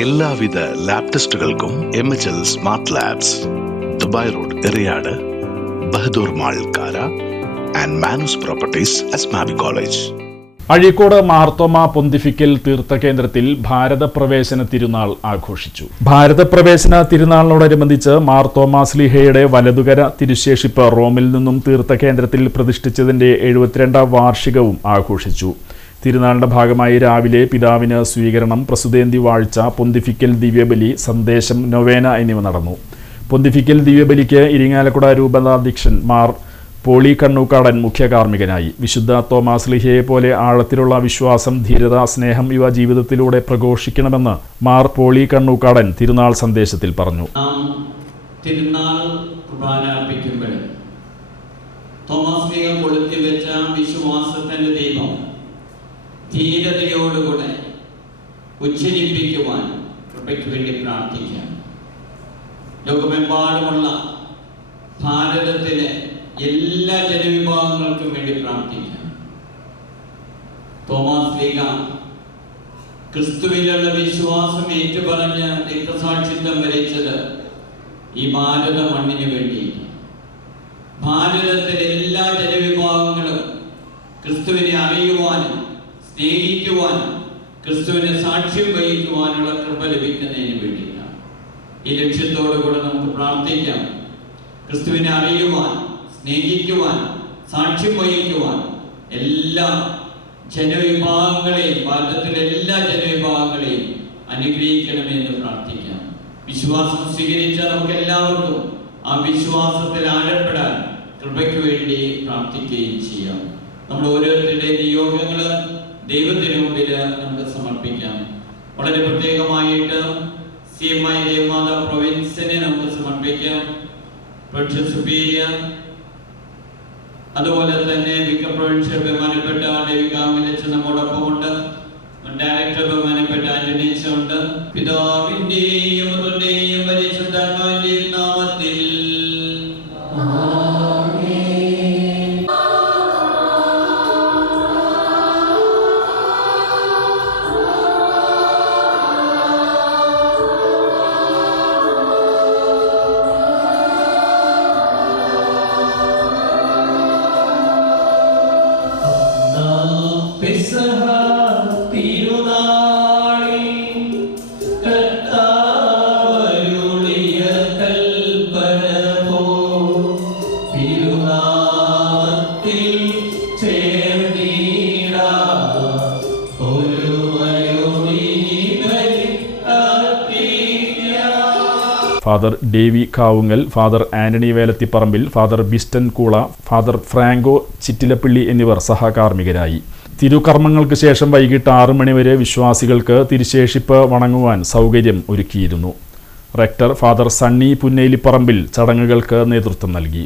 എല്ലാവിധ lab ടെസ്റ്റുകൾക്കും M H L smart labs Dubai road Eriyad Bahadur mall Kara and Manus properties Asmabi college. Azhikode Marthoma pontifical തീർത്ഥകേന്ദ്രത്തിൽ ഭാരതപ്രവേശന തിരുനാൾ ആഘോഷിച്ചു. ഭാരതപ്രവേശന തിരുനാളിനോടനുബന്ധിച്ച് മാർത്തോമ സ്ലിഹയുടെ വലതുകര തിരുശേഷിപ്പ് റോമിൽ നിന്നും തീർത്ഥകേന്ദ്രത്തിൽ പ്രതിഷ്ഠിച്ചതിന്റെ എഴുപത്തിരണ്ടാം വാർഷികവും ആഘോഷിച്ചു. തിരുനാളിന്റെ ഭാഗമായി രാവിലെ പിതാവിന് സ്വീകരണം പ്രസുതേന്തി വാഴ്ച പൊന്തിഫിക്കൽ ദിവ്യബലി സന്ദേശം നൊവേന എന്നിവ നടന്നു. പൊന്തിഫിക്കൽ ദിവ്യബലിക്ക് ഇരിങ്ങാലക്കുട രൂപതാധ്യക്ഷൻ മാർ പോളി കണ്ണൂക്കാടൻ മുഖ്യ കാർമ്മികനായി വിശുദ്ധ തോമാസ് ലിഹയെ പോലെ ആഴത്തിലുള്ള വിശ്വാസം ധീരത സ്നേഹം ഇവ ജീവിതത്തിലൂടെ പ്രഘോഷിക്കണമെന്ന് മാർ പോളി കണ്ണൂക്കാടൻ തിരുനാൾ സന്ദേശത്തിൽ പറഞ്ഞു. തിരുനാൾ തോമസ് ലീഗ കൊളുത്തി വെച്ച വിശ്വാസത്തിന്റെ ദീപം ഉച്ചരിപ്പിക്കുവാൻ കൃപയ്ക്ക് വേണ്ടി പ്രാർത്ഥിക്കാം. ലോകമെമ്പാടുമുള്ള ഭാരതത്തിലെ എല്ലാ ജനവിഭാഗങ്ങൾക്കും വേണ്ടി പ്രാർത്ഥിക്കാം. തോമസ് ലീഗ ക്രിസ്തുവിലുള്ള വിശ്വാസം ഏറ്റുപറഞ്ഞ് രക്തസാക്ഷിത്വം വരിച്ചത് ഈ ഭാരത മണ്ണിന് വേണ്ടി ഭാരതത്തിലെ എല്ലാ ജനവിഭാഗങ്ങളും ക്രിസ്തുവിനെ അറിയുവാനും സ്നേഹിക്കുവാനും ക്രിസ്തുവിനെ സാക്ഷ്യം വഹിക്കുവാനുള്ള കൃപ ലഭിക്കുന്നതിന് വേണ്ടിയിട്ടാണ്. ഈ ലക്ഷ്യത്തോടു കൂടെ നമുക്ക് പ്രാർത്ഥിക്കാം. ക്രിസ്തുവിനെ അറിയുവാൻ സ്നേഹിക്കുവാൻ സാക്ഷ്യം വഹിക്കുവാൻ എല്ലാ ജനവിഭാഗങ്ങളെയും ഭാരതത്തിലെ എല്ലാ ജനവിഭാഗങ്ങളെയും അനുഗ്രഹിക്കണമെന്ന് പ്രാർത്ഥിക്കാം. വിശ്വാസം സ്വീകരിച്ച നമുക്ക് എല്ലാവർക്കും ആ വിശ്വാസത്തിൽ ആഴപ്പെടാൻ കൃപയ്ക്ക് വേണ്ടി പ്രാർത്ഥിക്കുകയും ചെയ്യാം. നമ്മൾ ഓരോരുത്തരുടെ നിയോഗങ്ങൾ ദൈവത്തിന് മുമ്പിൽ നമുക്ക് സമർപ്പിക്കാം. വളരെ പ്രത്യേകമായിട്ട് സി എം ഐ ദേവമാത പ്രൊവിൻസിനെ നമുക്ക് സമർപ്പിക്കാം. സുപ്പീരിയർ അതുപോലെ തന്നെ വിക്ക പ്രൊവിൻഷ്യൽ ബഹുമാനപ്പെട്ട ഡേവിക മിലച്ച് നമ്മോടൊപ്പം ഉണ്ട് ഡയറക്ടർ ബഹുമാനപ്പെട്ട ആന്റണീച്ച ഉണ്ട്. പിതാവിന്റെയും പുത്രന്റെയും നാമത്തിൽ father Davy Kavungal father Antony Velathiparambil father Bistan Koola father Franco Chittilappilly എന്നിവർ സഹകാർമ്മികരായി. തിരുകർമ്മങ്ങൾക്ക് ശേഷം വൈകിട്ട് ആറു മണിവരെ വിശ്വാസികൾക്ക് തിരുശേഷിപ്പ് വണങ്ങുവാൻ സൗകര്യം ഒരുക്കിയിരുന്നു. റെക്ടർ ഫാദർ സണ്ണി പുന്നേലിപ്പറമ്പിൽ ചടങ്ങുകൾക്ക് നേതൃത്വം നൽകി.